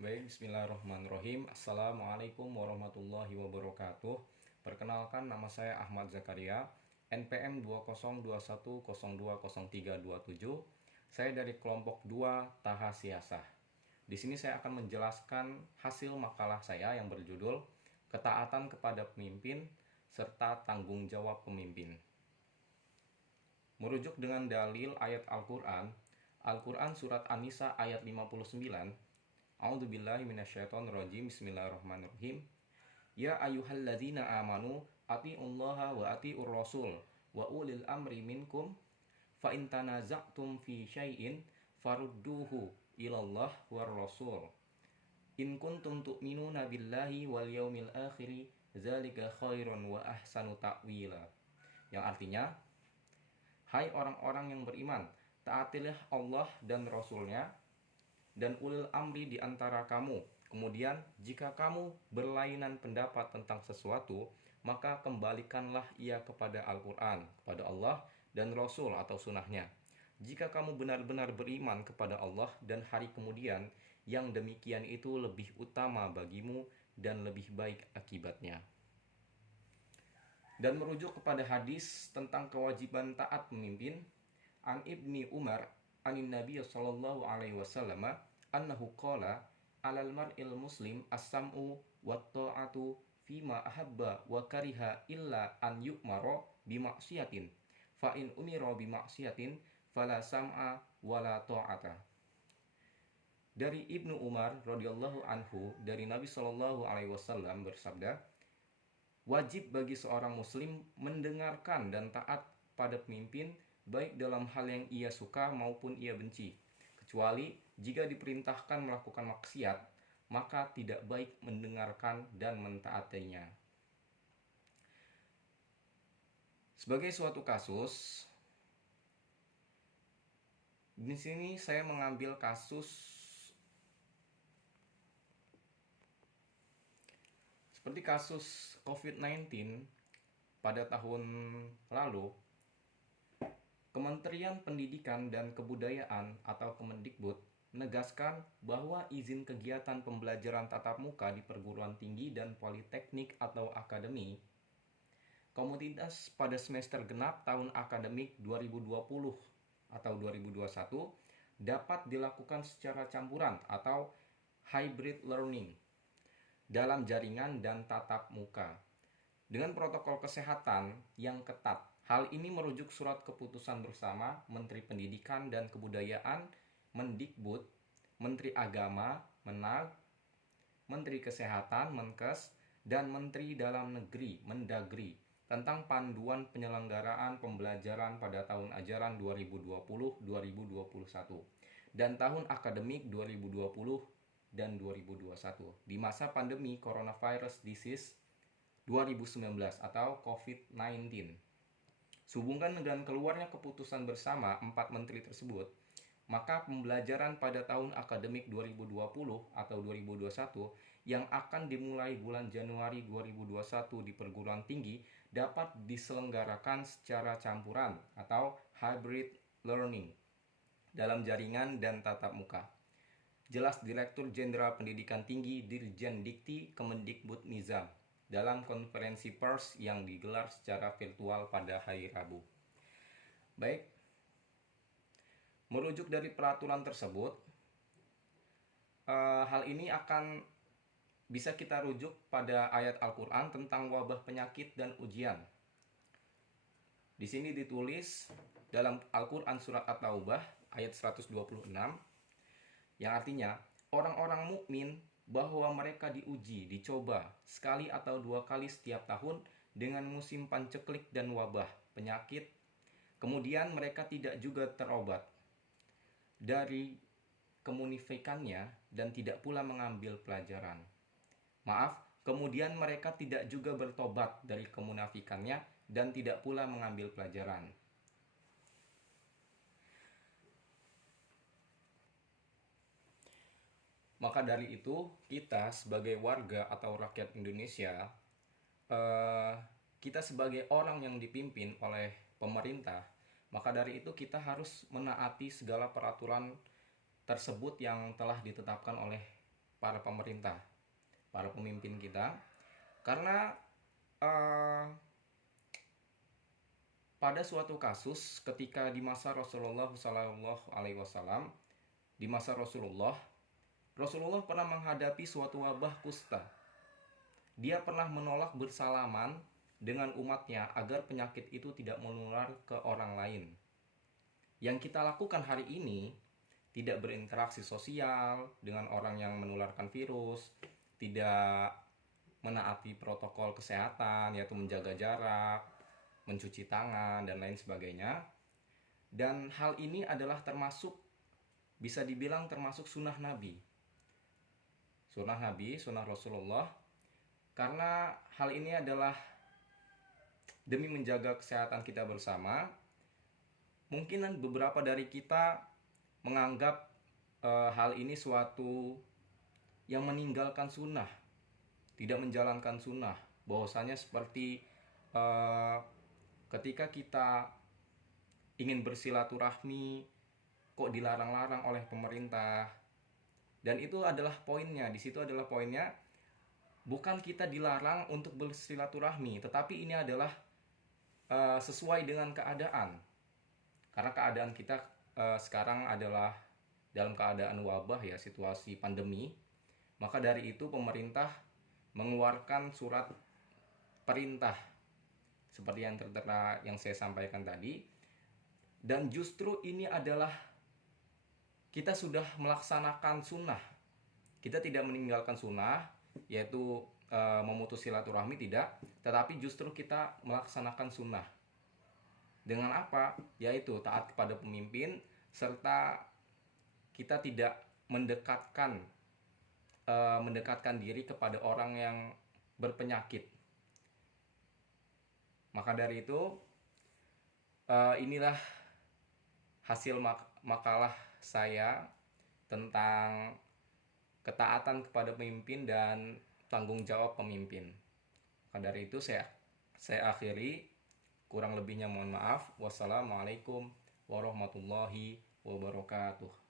Baik, bismillahirrahmanirrahim. Assalamualaikum warahmatullahi wabarakatuh. Perkenalkan, nama saya Ahmad Zakaria, NPM 202102037. Saya dari kelompok 2 Taha Siasah. Di sini saya akan menjelaskan hasil makalah saya yang berjudul Ketaatan kepada Pemimpin serta Tanggung Jawab Pemimpin. Merujuk dengan dalil ayat Al-Quran surat An-Nisa ayat 59. A'udzubillahi minasyaitonirrajim. Bismillahirrahmanirrahim. Ya ayyuhalladzina amanu atiullaha wa atiur rasul wa ulil amri minkum fa in tanaza'tum fi syai'in farudduhu ilallah war rasul in kuntum tu'minuna billahi wal yaumil akhiri zalika khairun wa ahsanu ta'wila. Yang artinya, hai orang-orang yang beriman, taatilah Allah dan Rasulnya dan ulil amri di antara kamu. Kemudian, jika kamu berlainan pendapat tentang sesuatu, maka kembalikanlah ia kepada Al-Quran, kepada Allah dan Rasul atau sunnahnya. Jika kamu benar-benar beriman kepada Allah dan hari kemudian, yang demikian itu lebih utama bagimu dan lebih baik akibatnya. Dan merujuk kepada hadis tentang kewajiban taat pemimpin, An Ibni Umar anin Nabi sallallahu alaihi wasallam annahu qala alal mar'il muslim as-sam'u wat ta'atu fima ahabba wa kariha illa an yu'mara bi ma'siyatin fa in umira bi ma'siyatin fala sam'a wala ta'ata. Dari Ibnu Umar radhiyallahu anhu, dari Nabi sallallahu alaihi wasallam bersabda, wajib bagi seorang muslim mendengarkan dan taat pada pemimpin baik dalam hal yang ia suka maupun ia benci, kecuali jika diperintahkan melakukan maksiat, maka tidak baik mendengarkan dan mentaatinya. Sebagai suatu kasus, di sini saya mengambil kasus seperti kasus COVID-19 pada tahun lalu. Kementerian Pendidikan dan Kebudayaan atau Kemendikbud menegaskan bahwa izin kegiatan pembelajaran tatap muka di perguruan tinggi dan politeknik atau akademi komunitas pada semester genap tahun akademik 2020 atau 2021 dapat dilakukan secara campuran atau hybrid learning dalam jaringan dan tatap muka dengan protokol kesehatan yang ketat. Hal ini merujuk surat keputusan bersama Menteri Pendidikan dan Kebudayaan Mendikbud, Menteri Agama Menag, Menteri Kesehatan Menkes, dan Menteri Dalam Negeri Mendagri tentang panduan penyelenggaraan pembelajaran pada tahun ajaran 2020-2021 dan tahun akademik 2020 dan 2021 di masa pandemi coronavirus disease 2019 atau COVID-19. Sehubungan dengan keluarnya keputusan bersama 4 menteri tersebut, maka pembelajaran pada tahun akademik 2020 atau 2021 yang akan dimulai bulan Januari 2021 di perguruan tinggi dapat diselenggarakan secara campuran atau hybrid learning dalam jaringan dan tatap muka. Jelas Direktur Jenderal Pendidikan Tinggi Dirjen Dikti Kemendikbud Nizam dalam konferensi pers yang digelar secara virtual pada hari Rabu. Baik, merujuk dari peraturan tersebut, hal ini akan bisa kita rujuk pada ayat Al-Quran tentang wabah penyakit dan ujian. Di sini ditulis dalam Al-Quran surat At-Taubah ayat 126, yang artinya orang-orang mukmin bahwa mereka diuji, dicoba sekali atau 2 kali setiap tahun dengan musim panceklik dan wabah penyakit. Kemudian mereka tidak juga terobat dari kemunifikannya dan tidak pula mengambil pelajaran. Kemudian mereka tidak juga bertobat dari kemunafikannya dan tidak pula mengambil pelajaran. Maka dari itu, kita sebagai warga atau rakyat Indonesia, kita sebagai orang yang dipimpin oleh pemerintah, maka dari itu kita harus menaati segala peraturan tersebut yang telah ditetapkan oleh para pemerintah, para pemimpin kita. Karena eh, pada suatu kasus ketika di masa Rasulullah Shallallahu Alaihi Wasallam, di masa Rasulullah pernah menghadapi suatu wabah kusta. Dia pernah menolak bersalaman dengan umatnya agar penyakit itu tidak menular ke orang lain. Yang kita lakukan hari ini, tidak berinteraksi sosial dengan orang yang menularkan virus, tidak menaati protokol kesehatan, yaitu menjaga jarak, mencuci tangan, dan lain sebagainya. Dan hal ini adalah termasuk, bisa dibilang termasuk sunnah Nabi. Sunnah Rasulullah. Karena hal ini adalah demi menjaga kesehatan kita bersama. Mungkin beberapa dari kita menganggap hal ini suatu yang meninggalkan sunnah, tidak menjalankan sunnah. Bahwasanya seperti ketika kita ingin bersilaturahmi kok dilarang-larang oleh pemerintah. Dan itu adalah poinnya, di situ adalah poinnya, bukan kita dilarang untuk bersilaturahmi, tetapi ini adalah sesuai dengan keadaan. Karena keadaan kita sekarang adalah dalam keadaan wabah ya, situasi pandemi. Maka dari itu pemerintah mengeluarkan surat perintah seperti yang tertera yang saya sampaikan tadi. Dan justru ini adalah kita sudah melaksanakan sunnah. Kita tidak meninggalkan sunnah, yaitu memutus silaturahmi, tidak. Tetapi justru kita melaksanakan sunnah. Dengan apa? Yaitu taat kepada pemimpin, serta kita tidak mendekatkan diri kepada orang yang berpenyakit. Maka dari itu, inilah hasil makalah saya tentang ketaatan kepada pemimpin dan tanggung jawab pemimpin. Maka dari itu saya akhiri, kurang lebihnya mohon maaf. Wassalamualaikum warahmatullahi wabarakatuh.